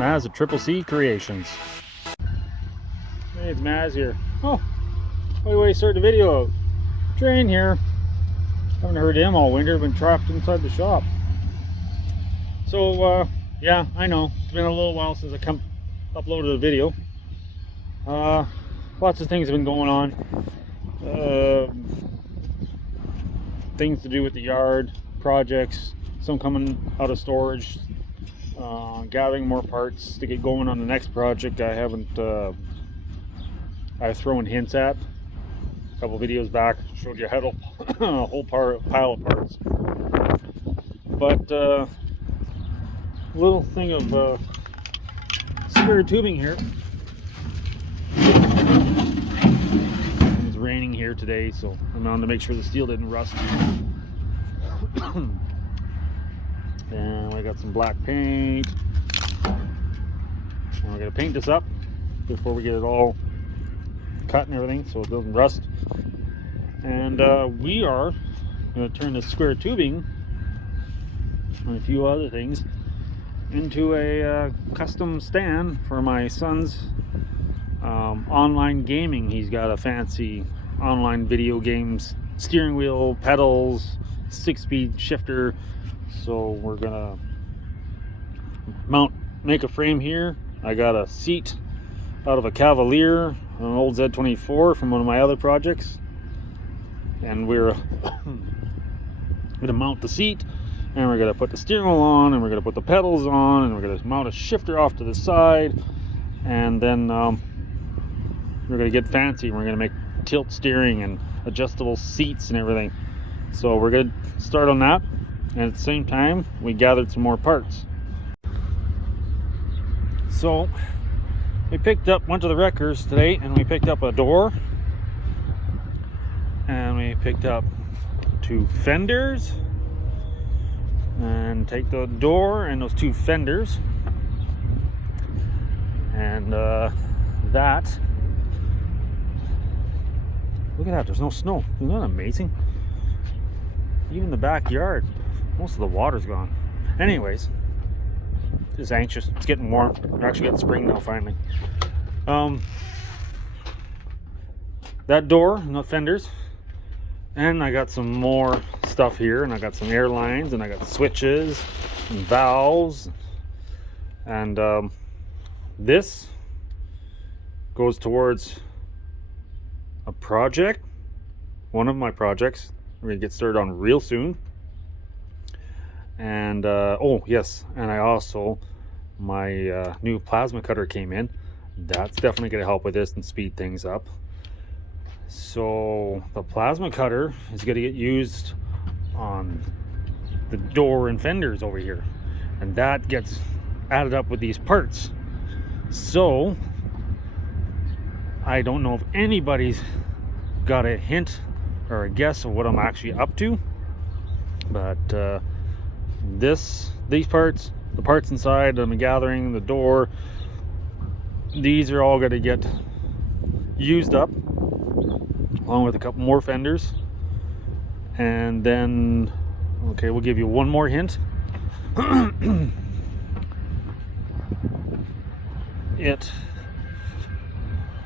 Maz of Triple C Creations. Hey, it's Maz here. Oh, by the way, start the video out. Train here. Haven't heard him all winter, been trapped inside the shop. So, yeah, I know. It's been a little while since I uploaded a video. Lots of things have been going on. Things to do with the yard, projects, some coming out of storage, gathering more parts to get going on the next project I've thrown hints at. A couple videos back, showed you how to a whole pile of parts. But little thing of square tubing here. It's raining here today, so I'm on to make sure the steel didn't rust. And I got some black paint. And we're gonna paint this up before we get it all cut and everything, so it doesn't rust. And we are going to turn this square tubing and a few other things into a custom stand for my son's online gaming. He's got a fancy online video games steering wheel, pedals, 6-speed shifter. So we're gonna make a frame here. I got a seat out of a Cavalier, an old Z24 from one of my other projects, and we're gonna mount the seat, and we're gonna put the steering wheel on, and we're gonna put the pedals on, and we're gonna mount a shifter off to the side, and then we're gonna get fancy. We're gonna make tilt steering and adjustable seats and everything. So we're gonna start on that, and at the same time we gathered some more parts. So we went to the wreckers today, and we picked up a door, and we picked up 2 fenders, and take the door and those 2 fenders, and that, look at that, there's no snow. Isn't that amazing? Even the backyard, most of the water's gone. Anyways, just anxious. It's getting warm. We're actually getting spring now finally. That door and the fenders, and I got some more stuff here, and I got some air lines, and I got switches and valves, and this goes towards a project, one of my projects we're gonna get started on real soon. And oh yes, and I also, my new plasma cutter came in. That's definitely going to help with this and speed things up. So the plasma cutter is going to get used on the door and fenders over here, and that gets added up with these parts. So I don't know if anybody's got a hint or a guess of what I'm actually up to, but these parts, the parts inside, I'm gathering, the door, these are all going to get used up, along with a couple more fenders. And then, okay, we'll give you one more hint.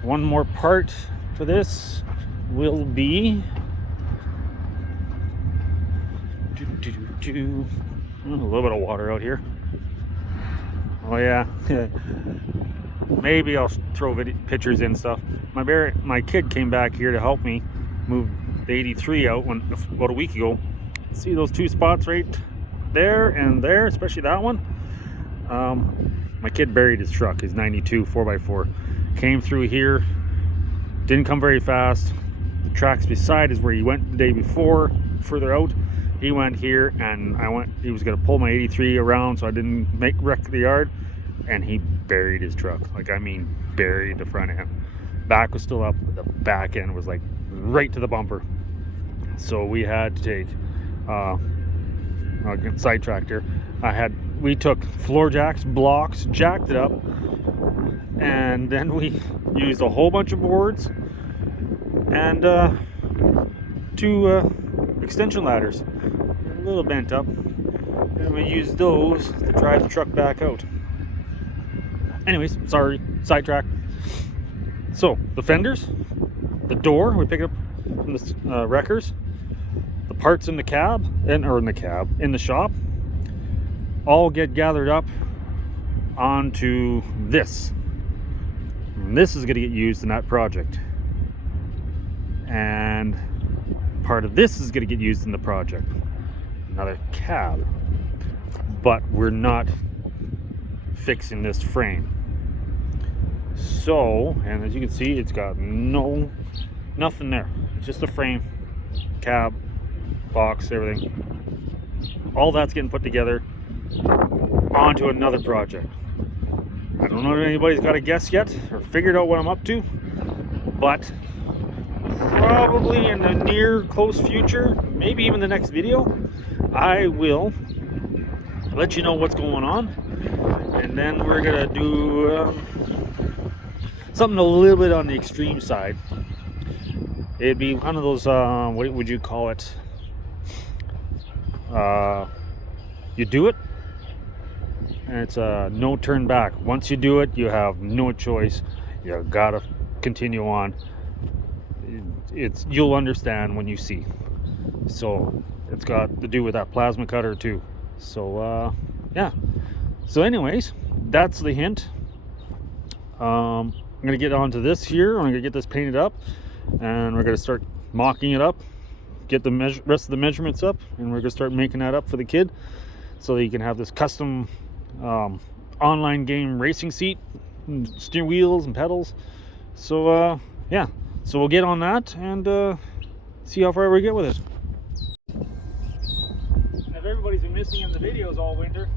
One more part for this will be a little bit of water out here. Oh yeah. Maybe I'll throw pictures in stuff. My kid came back here to help me move the 83 out about a week ago. See those 2 spots right there and there, especially that one? My kid buried his truck, his 92 4x4. Came through here, didn't come very fast. The tracks beside is where he went the day before, further out. He went here, and he was gonna pull my 83 around so I didn't wreck the yard, and he buried his truck. Like, I mean, buried the front end. Back was still up, but the back end was like right to the bumper. So we had to take I'll get sidetracked here. We took floor jacks, blocks, jacked it up, and then we used a whole bunch of boards and 2 extension ladders, a little bent up, and we used those to drive the truck back out. Anyways, sorry, sidetrack. So the fenders, the door, we pick it up from the wreckers, the parts in the cab, in the shop, all get gathered up onto this. And this is going to get used in that project. And part of this is going to get used in the project. Another cab. But we're not fixing this frame. So, and as you can see, it's got nothing there. It's just a frame, cab, box, everything. All that's getting put together onto another project. I don't know if anybody's got a guess yet or figured out what I'm up to, but probably in the near close future, maybe even the next video, I will let you know what's going on. And then we're gonna do something a little bit on the extreme side. It'd be one of those what would you call it, you do it and it's no turn back. Once you do it, you have no choice. You gotta continue on. You'll understand when you see. So it's got to do with that plasma cutter too. So yeah. So anyways, that's the hint. I'm gonna get onto this here. I'm gonna get this painted up, and we're gonna start mocking it up, get the rest of the measurements up, and we're gonna start making that up for the kid, so that he can have this custom online game racing seat, and steering wheels and pedals. So yeah, so we'll get on that and see how far we get with it. And if everybody's been missing in the videos all winter,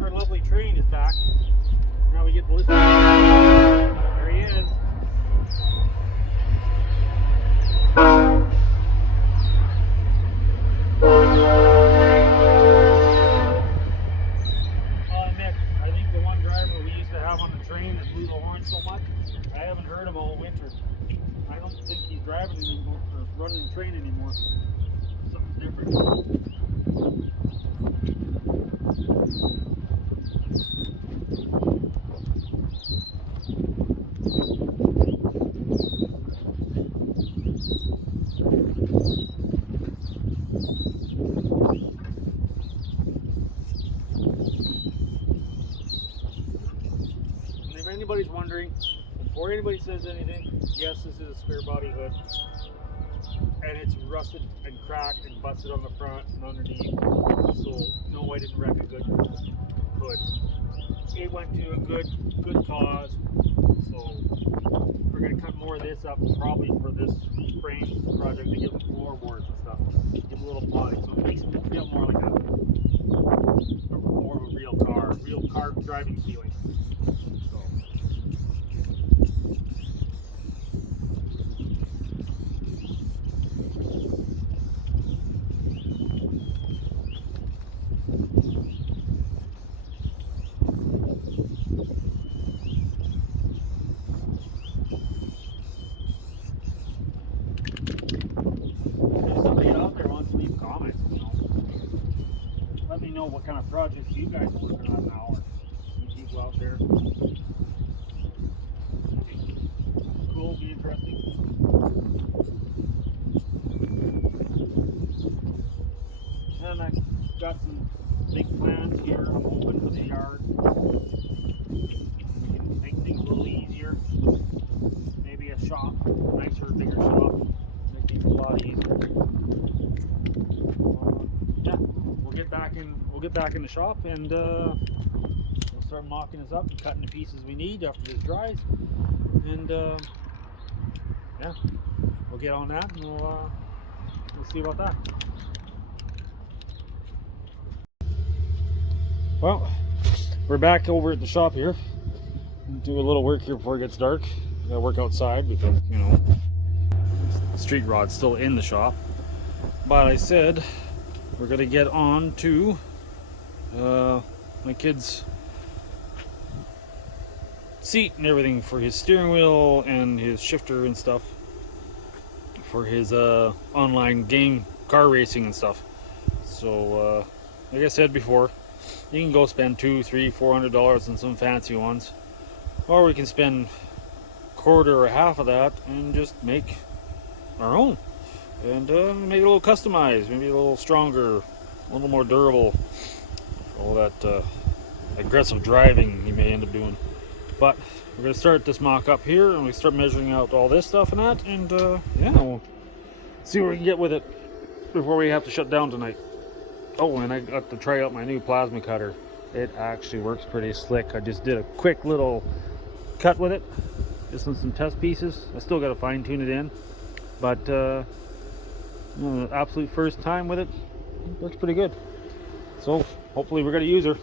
our lovely train is back. Now we get to listen. There he is. I'll admit, I think the one driver we used to have on the train that blew the horn so much, I haven't heard him all winter. I don't think he's driving anymore or running the train anymore. Something's different. And if anybody's wondering, before anybody says anything, yes, this is a spare body hood, and it's rusted and cracked and busted on the front and underneath, so no, I didn't wreck a good hood. It went to a good cause, so we're going to cut more of this up probably for this frame project to give them floorboards and stuff, give a little body, so it makes it feel more like more of a real car driving feeling. So. Let me know what kind of projects you guys are working on now, or you people out there. Cool, be interesting. And I got some big plans here. I'm hoping for the yard. We can make things a little easier. Maybe a shop, nicer, bigger shop. Make things a lot easier. Yeah. We'll get back in the shop, and we'll start mocking this up and cutting the pieces we need after this dries, and yeah, we'll get on that, and we'll see about that. Well, we're back over at the shop here. Do a little work here before it gets dark. Gotta work outside because, you know, the street rod's still in the shop. But I said we're gonna get on to my kid's seat and everything for his steering wheel and his shifter and stuff for his online game car racing and stuff. So like I said before, You can go spend $200, $300, $400 on some fancy ones, or we can spend quarter or half of that and just make our own, and make it a little customized, maybe a little stronger, a little more durable. All that aggressive driving you may end up doing. But we're going to start this mock up here, and we start measuring out all this stuff and that, and yeah, we'll see where we can get with it before we have to shut down tonight. Oh, and I got to try out my new plasma cutter. It actually works pretty slick. I just did a quick little cut with it, just on some test pieces. I still got to fine tune it in, but absolute first time with it, looks pretty good. So hopefully we're going to use her.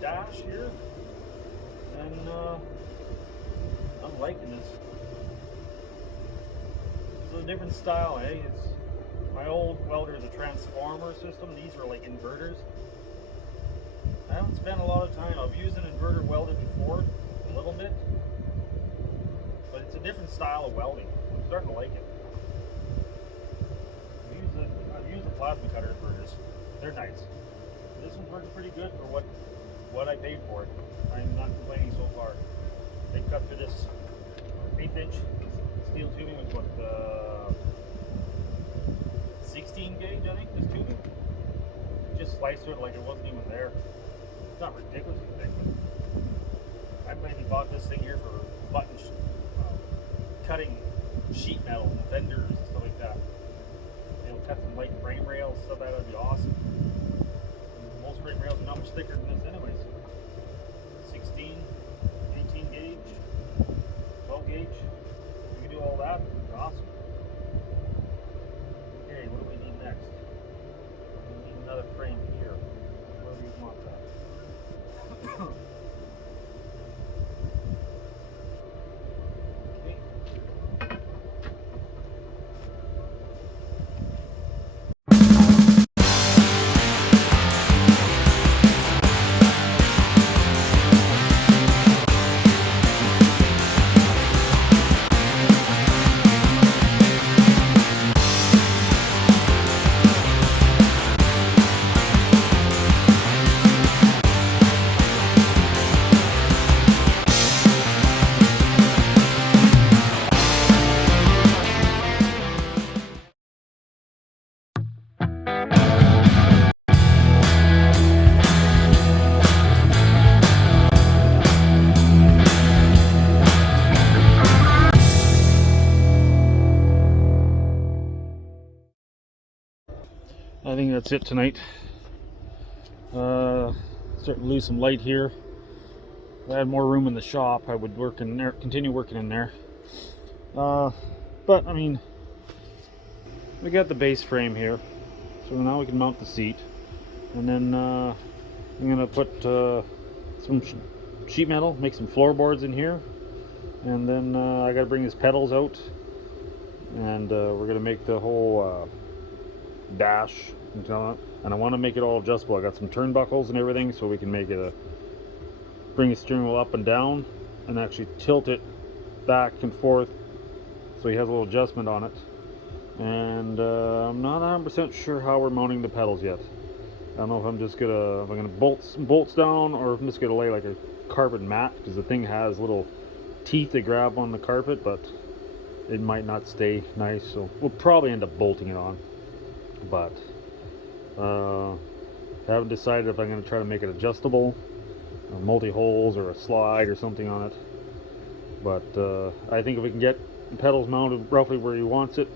Dash here, and I'm liking this. It's a different style, eh? It's my old welder is a transformer system. These are like inverters. I haven't spent a lot of time. I've used an inverter welder before, a little bit, but it's a different style of welding. I'm starting to like it. I've used the plasma cutter inverters. They're nice. This one's working pretty good for what I paid for it. I'm not complaining so far. They cut through this 1/8" steel tubing with what, 16 gauge, I think, this tubing. Just sliced through it like it wasn't even there. It's not ridiculously thick. I maybe bought this thing here for button cutting sheet metal and fenders and stuff like that. It'll cut some light frame rails, stuff like that would be awesome. Most frame rails are not much thicker than this anyways. 16, 18 gauge, 12 gauge. We can do all that. It's awesome. Okay, what do we need next? We need another frame here. Where do you want that? I think that's it tonight. Starting to lose some light here. If I had more room in the shop, I would work in there, continue working in there. But I mean, we got the base frame here, so now we can mount the seat, and then I'm gonna put some sheet metal, make some floorboards in here, and then I gotta bring his pedals out, and we're gonna make the whole dash, and I want to make it all adjustable. I got some turnbuckles and everything, so we can make it bring the steering wheel up and down, and actually tilt it back and forth, so he has a little adjustment on it. And I'm not 100% sure how we're mounting the pedals yet. I don't know if I'm just gonna bolt some bolts down, or if I'm just gonna lay like a carpet mat, because the thing has little teeth that grab on the carpet, but it might not stay nice, so we'll probably end up bolting it on. But haven't decided if I'm going to try to make it adjustable, multi-holes or a slide or something on it. But I think if we can get the pedals mounted roughly where he wants it,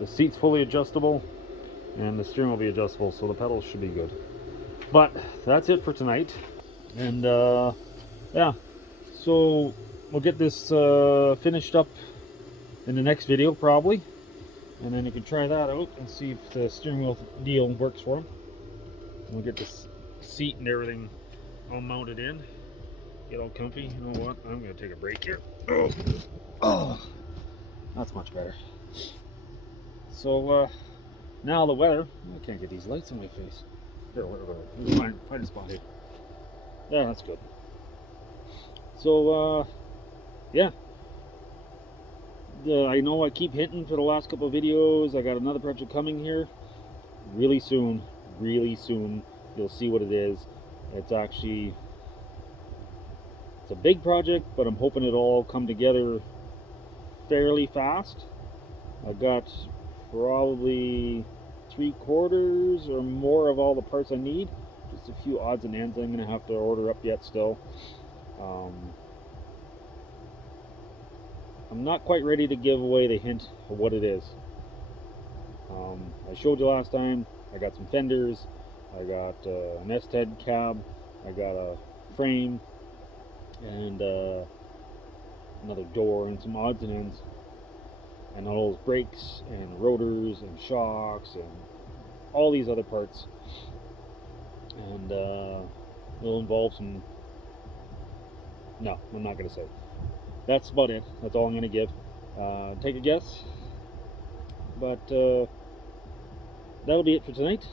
the seat's fully adjustable, and the steering will be adjustable, so the pedals should be good. But that's it for tonight. And yeah, so we'll get this finished up in the next video probably, and then you can try that out and see if the steering wheel deal works for him. We'll get this seat and everything all mounted in, get all comfy. You know what, I'm gonna take a break here. Oh, that's much better. So now the weather, I can't get these lights on my face. Here, find a spot here. Yeah, that's good. So yeah, I know I keep hinting for the last couple of videos. I got another project coming here really soon. Really soon. You'll see what it is. It's a big project, but I'm hoping it'll all come together fairly fast. I've got probably 3/4 or more of all the parts I need. Just a few odds and ends I'm gonna have to order up yet still. I'm not quite ready to give away the hint of what it is. I showed you last time, I got some fenders, I got an S-head cab, I got a frame, and another door, and some odds and ends, and all those brakes, and rotors, and shocks, and all these other parts. And it'll involve some... No, I'm not going to say. That's about it. That's all I'm going to give. Take a guess. But that'll be it for tonight.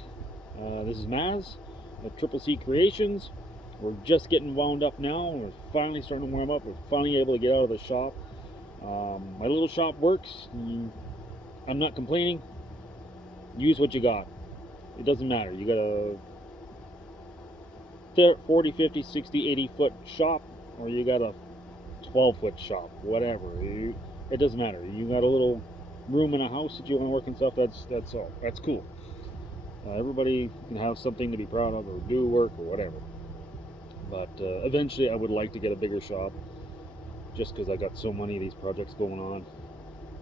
This is Maz at Triple C Creations. We're just getting wound up now. We're finally starting to warm up. We're finally able to get out of the shop. My little shop works. I'm not complaining. Use what you got. It doesn't matter. You got a 40, 50, 60, 80 foot shop, or you got a 12-foot shop, whatever. It doesn't matter. You got a little room in a house that you want to work and stuff. That's all. That's cool. Everybody can have something to be proud of, or do work, or whatever. But eventually, I would like to get a bigger shop, just because I got so many of these projects going on.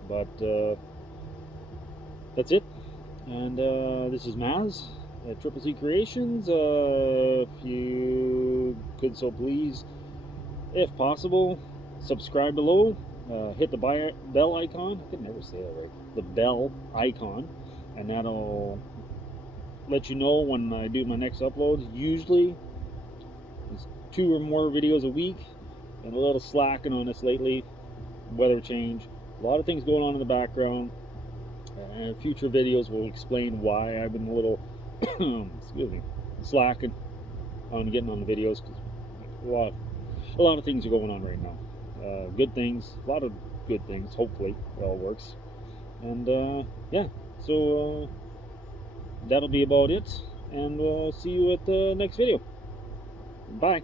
But that's it. And this is Maz at Triple C Creations. If you could so please, if possible, subscribe below. Hit the bell icon. I could never say that right. The bell icon, and that'll let you know when I do my next uploads. Usually it's 2 or more videos a week, and a little slacking on this lately. Weather change, a lot of things going on in the background, and future videos will explain why I've been a little excuse me, slacking on getting on the videos, because a lot of things are going on right now. Good things, a lot of good things. Hopefully it all works. And yeah, so that'll be about it, and we'll see you at the next video. Bye.